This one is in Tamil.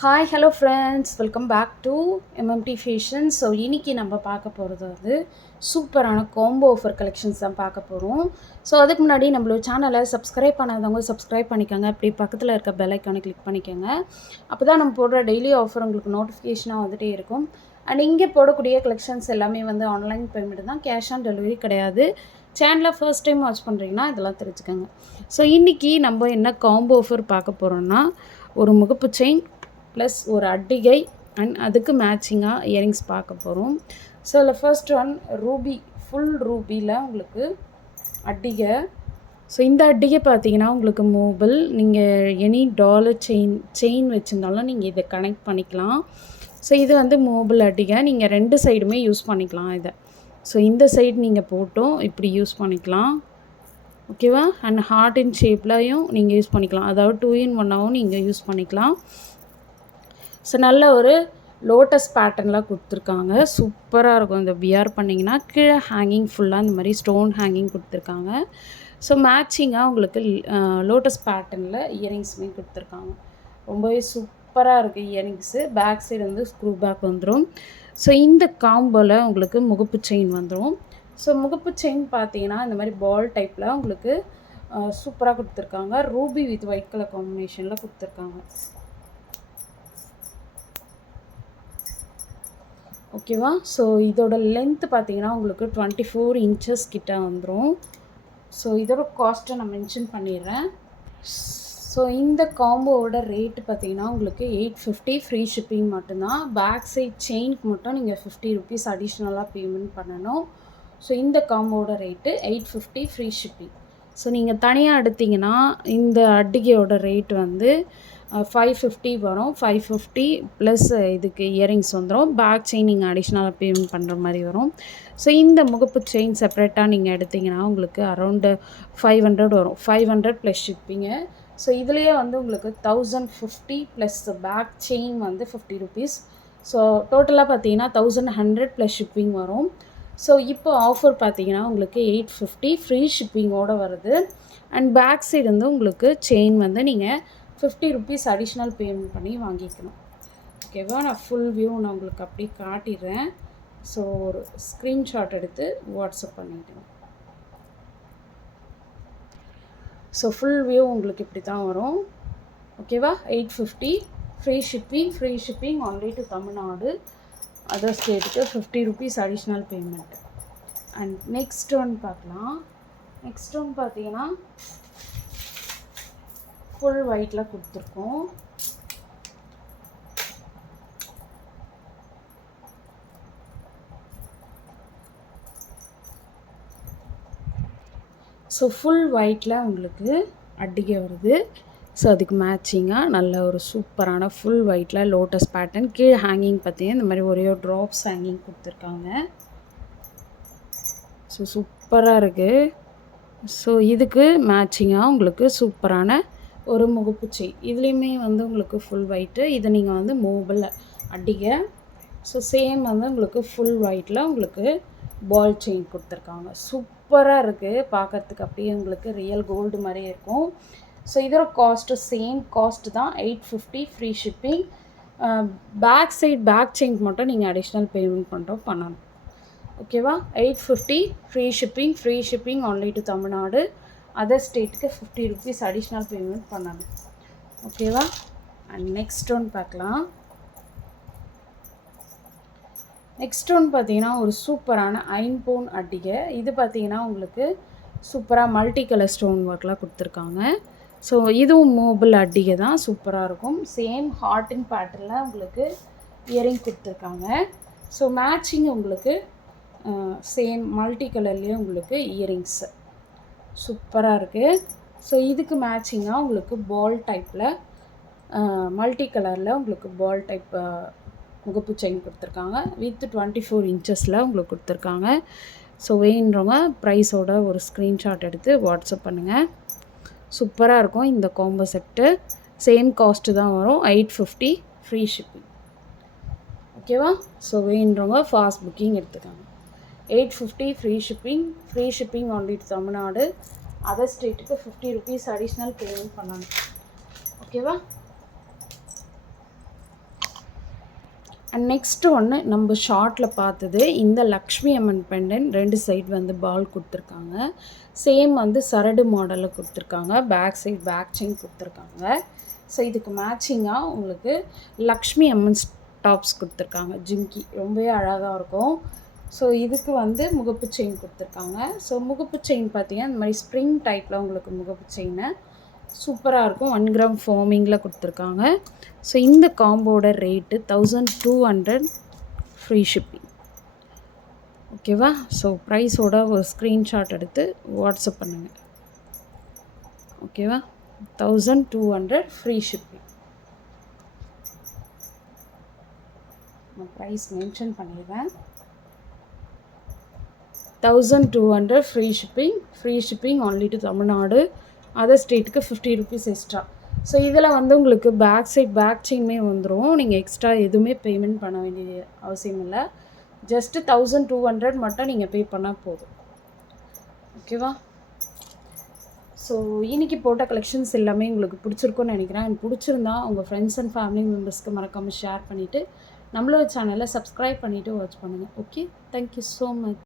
Hi hello friends, welcome back to MMT fashion. So இன்றைக்கி நம்ம பார்க்க போகிறது சூப்பரான காம்போ ஆஃபர் கலெக்ஷன்ஸ் தான் பார்க்க போகிறோம். ஸோ அதுக்கு முன்னாடி நம்மளோட சேனலை சப்ஸ்கிரைப் பண்ணாதவங்க சப்ஸ்கிரைப் பண்ணிக்கோங்க. அப்படியே பக்கத்தில் இருக்க பெல் ஐக்கானை கிளிக் பண்ணிக்கோங்க. அப்போ தான் நம்ம போடுற டெய்லி ஆஃபர் உங்களுக்கு நோட்டிஃபிகேஷனாக வந்துகிட்டே இருக்கும். அண்ட் இங்கே போடக்கூடிய கலெக்ஷன்ஸ் எல்லாமே ஆன்லைன் பேமெண்ட் தான், கேஷ் ஆன் டெலிவரி கிடையாது. சேனலை ஃபர்ஸ்ட் டைம் வாட்ச் பண்ணுறீங்கன்னா இதெல்லாம் தெரிஞ்சுக்கோங்க. ஸோ இன்றைக்கி நம்ம என்ன காம்போ ஆஃபர் பார்க்க போகிறோன்னா, ஒரு முகப்பு செயின் ப்ளஸ் ஒரு அட்டிகை அண்ட் அதுக்கு மேட்சிங்காக இயரிங்ஸ் பார்க்க போகிறோம். ஸோ அதில் ஃபர்ஸ்ட் ஒன் ரூபி, ஃபுல் ரூபியில் உங்களுக்கு அட்டிகை. ஸோ இந்த அட்டிகை பார்த்தீங்கன்னா உங்களுக்கு மூவபிள். நீங்கள் எனி டாலர் செயின் வச்சுருந்தாலும் நீங்கள் இதை கனெக்ட் பண்ணிக்கலாம். ஸோ இது மூவபிள் அட்டிகை. நீங்கள் ரெண்டு சைடுமே யூஸ் பண்ணிக்கலாம் இதை. ஸோ இந்த சைடு நீங்கள் போட்டும் இப்படி யூஸ் பண்ணிக்கலாம், ஓகேவா. அண்ட் ஹார்ட் இன் ஷேப்லையும் நீங்கள் யூஸ் பண்ணிக்கலாம், அதாவது 2 in 1ஆகவும் நீங்கள் யூஸ் பண்ணிக்கலாம். ஸோ நல்ல ஒரு லோட்டஸ் பேட்டர்னில் கொடுத்துருக்காங்க, சூப்பராக இருக்கும். இந்த வியர் பண்ணிங்கன்னா கீழே ஹேங்கிங் ஃபுல்லாக இந்த மாதிரி ஸ்டோன் ஹேங்கிங் கொடுத்துருக்காங்க. ஸோ மேட்சிங்காக உங்களுக்கு லோட்டஸ் பேட்டர்னில் இயரிங்ஸுமே கொடுத்துருக்காங்க. ரொம்பவே சூப்பராக இருக்குது earrings. Back side screw back வந்துடும். ஸோ இந்த காம்போவில் உங்களுக்கு முகப்பு செயின் வந்துடும். ஸோ முகப்பு செயின் பார்த்தீங்கன்னா இந்த மாதிரி பால் டைப்பில் உங்களுக்கு சூப்பராக கொடுத்துருக்காங்க. ரூபி வித் ஒயிட் கலர் காம்பினேஷனில் கொடுத்துருக்காங்க, ஓகேவா. ஸோ இதோட லென்த்து பார்த்தீங்கன்னா உங்களுக்கு 24 inches கிட்ட வந்துடும். ஸோ இதோட காஸ்ட்டை நான் மென்ஷன் பண்ணிடுறேன். ஸோ இந்த காம்போவோட ரேட்டு பார்த்தீங்கன்னா உங்களுக்கு 850 ஃப்ரீ ஷிப்பிங் மட்டும்தான். பேக் சைட் செயினுக்கு மட்டும் நீங்கள் 50 rupees அடிஷ்னலாக பேமெண்ட் பண்ணணும். ஸோ இந்த காம்போவோட ரேட்டு 850 ஃப்ரீ ஷிப்பிங். ஸோ நீங்கள் தனியாக எடுத்திங்கன்னா இந்த அட்டிகையோட ரேட் 550 வரும். 550 ப்ளஸ் இதுக்கு இயரிங்ஸ் வந்துடும். பேக் செயின் நீங்கள் அடிஷ்னலாக பேமெண்ட் பண்ணுற மாதிரி வரும். ஸோ இந்த முகப்பு செயின் செப்பரேட்டாக நீங்கள் எடுத்திங்கன்னா உங்களுக்கு அரௌண்டு 500 வரும். 500 ப்ளஸ் ஷிப்பிங்கு. ஸோ இதுலேயே உங்களுக்கு 1050 plus back chain 50 rupees. So டோட்டலாக பார்த்தீங்கன்னா 1100 ப்ளஸ் ஷிப்பிங் வரும். ஸோ இப்போ ஆஃபர் பார்த்தீங்கன்னா உங்களுக்கு 850 ஃப்ரீ ஷிப்பிங்கோடு வருது. அண்ட் பேக் சைடு உங்களுக்கு செயின் நீங்கள் 50 rupees அடிஷ்னல் பேமெண்ட் பண்ணி வாங்கிக்கணும், ஓகேவா. நான் ஃபுல் வியூ நான் உங்களுக்கு அப்படியே காட்டிடுறேன். ஸோ ஒரு ஸ்க்ரீன்ஷாட் எடுத்து வாட்ஸ்அப் பண்ணிவிடுங்க. ஸோ ஃபுல் வியூ உங்களுக்கு இப்படி தான் வரும், ஓகேவா. 850 free shipping only to Tamil Nadu. Other ஸ்டேட்டுக்கு 50 rupees additional payment. And next one பார்க்கலாம். நெக்ஸ்ட் ஒன் பார்த்தீங்கன்னா ஃபுல் ஒயிட்டில் கொடுத்துருக்கோம். ஸோ ஃபுல் ஒயிட்டில் உங்களுக்கு அட்டிகை வருது. ஸோ அதுக்கு மேட்சிங்காக நல்ல ஒரு சூப்பரான ஃபுல் ஒயிட்டில் லோட்டஸ் பேட்டர்ன். கீழே ஹேங்கிங் பார்த்தீங்கன்னா இந்த மாதிரி ஒரே ஒரு ட்ராப்ஸ் ஹேங்கிங் கொடுத்துருக்காங்க. ஸோ சூப்பராக இருக்குது. ஸோ இதுக்கு மேட்சிங்காக உங்களுக்கு சூப்பரான ஒரு முகப்பு செயின். இதுலேயுமே உங்களுக்கு ஃபுல் ஒயிட்டு. இதை நீங்கள் மூவபிள் அட்டிகை. ஸோ சேம் உங்களுக்கு ஃபுல் ஒயிட்டில் உங்களுக்கு பால் செயின் கொடுத்துருக்காங்க. சூப்பராக இருக்குது பார்க்குறதுக்கு, அப்படியே உங்களுக்கு ரியல் கோல்டு மாதிரியே இருக்கும். ஸோ இதோட காஸ்ட்டு சேம் காஸ்ட்டு தான், 850 free shipping. Back side back chain மட்டும் நீங்கள் அடிஷ்னல் பேமெண்ட் பண்ணணும், ஓகேவா. 850 free shipping only to Tamil Nadu. Other ஸ்டேட்டுக்கு 50 rupees அடிஷ்னல் பேமெண்ட் பண்ணணும், ஓகேவா. அண்ட் நெக்ஸ்ட் ஒன் பார்க்கலாம். நெக்ஸ்ட் ஒன் பார்த்தீங்கன்னா ஒரு சூப்பரான 9 பவுன் அட்டிகை. இது பார்த்தீங்கன்னா உங்களுக்கு சூப்பராக மல்டி கலர் ஸ்டோன் ஒர்க்லாம் கொடுத்துருக்காங்க. ஸோ இதுவும் மூவபிள் அட்டிகை தான், சூப்பராக இருக்கும். சேம் ஹார்ட் இன் பேட்டர்னில் உங்களுக்கு இயரிங் கொடுத்துருக்காங்க. ஸோ மேட்சிங் உங்களுக்கு சேம் மல்டி கலர்லேயே உங்களுக்கு இயரிங்ஸு சூப்பராக இருக்குது. ஸோ இதுக்கு மேட்சிங்காக உங்களுக்கு பால் டைப்பில் மல்டி கலரில் உங்களுக்கு பால் டைப் முகப்பு செயின் கொடுத்துருக்காங்க. வித் 24 inches உங்களுக்கு கொடுத்துருக்காங்க. ஸோ வேணுன்றவங்க ப்ரைஸோட ஒரு ஸ்க்ரீன்ஷாட் எடுத்து வாட்ஸ்அப் பண்ணுங்கள். சூப்பராக இருக்கும் இந்த காம்போ செட்டு. சேம் காஸ்ட்டு தான் வரும், 850 ஃப்ரீ ஷிப்பிங், ஓகேவா. ஸோ வேணுன்றவங்க ஃபாஸ்ட் புக்கிங் எடுத்துக்காங்க. 850 free shipping only to Tamil Nadu. Other ஸ்டேட்டுக்கு 50 rupees அடிஷ்னல் பேமெண்ட் பண்ணணும், ஓகேவா. அண்ட் நெக்ஸ்ட்டு ஒன்று நம்ம ஷார்ட்டில் பார்த்தது இந்த லக்ஷ்மி அம்மன் பெண்டன் 2 சைடு வந்து பால் கொடுத்துருக்காங்க. சேம் வந்து சரடு மாடலில் கொடுத்துருக்காங்க. பேக் சைடு பேக் செயின் கொடுத்துருக்காங்க. ஸோ இதுக்கு மேட்சிங்காக உங்களுக்கு லக்ஷ்மி அம்மன் டாப்ஸ் கொடுத்துருக்காங்க. ஜிம்கி ரொம்பவே அழகாக இருக்கும். ஸோ இதுக்கு வந்து முகப்பு செயின் கொடுத்துருக்காங்க. ஸோ முகப்பு செயின் பார்த்தீங்கன்னா இந்த மாதிரி ஸ்ப்ரிங் டைப்பில் உங்களுக்கு முகப்பு செயினை சூப்பராக இருக்கும். 1 கிராம் ஃபார்மிங்கில் கொடுத்துருக்காங்க. ஸோ இந்த காம்போட ரேட்டு 1200 ஃப்ரீ ஷிப்பிங். ஓகேவா? ஸோ ப்ரைஸோட ஒரு ஸ்க்ரீன்ஷாட் எடுத்து வாட்ஸ்அப் பண்ணுங்கள். ஓகேவா? 1200 ஃப்ரீ ஷிப்பிங். நான் ப்ரைஸ் மென்ஷன் பண்ணிடுவேன். 1200 free shipping only to Tamil Nadu. Other ஸ்டேட்டுக்கு 50 ருபீஸ் எக்ஸ்ட்ரா. ஸோ இதில் வந்து உங்களுக்கு பேக் சைட் பேக் செயின்மே வந்துடும். நீங்கள் எக்ஸ்ட்ரா எதுவுமே பேமெண்ட் பண்ண வேண்டிய அவசியம் இல்லை. ஜஸ்ட்டு 1200 மட்டும் நீங்கள் பே பண்ணால் போதும். ஓகேவா? ஸோ இன்றைக்கி போட்ட கலெக்ஷன்ஸ் எல்லாமே உங்களுக்கு பிடிச்சிருக்குன்னு நினைக்கிறேன். எனக்கு பிடிச்சிருந்தா உங்கள் ஃப்ரெண்ட்ஸ் அண்ட் ஃபேமிலி மெம்பர்ஸ்க்கு மறக்காமல் ஷேர் பண்ணிவிட்டு நம்மளோட சேனலை சப்ஸ்கிரைப் பண்ணிவிட்டு வாட்ச் பண்ணுங்கள். Okay, thank you so much.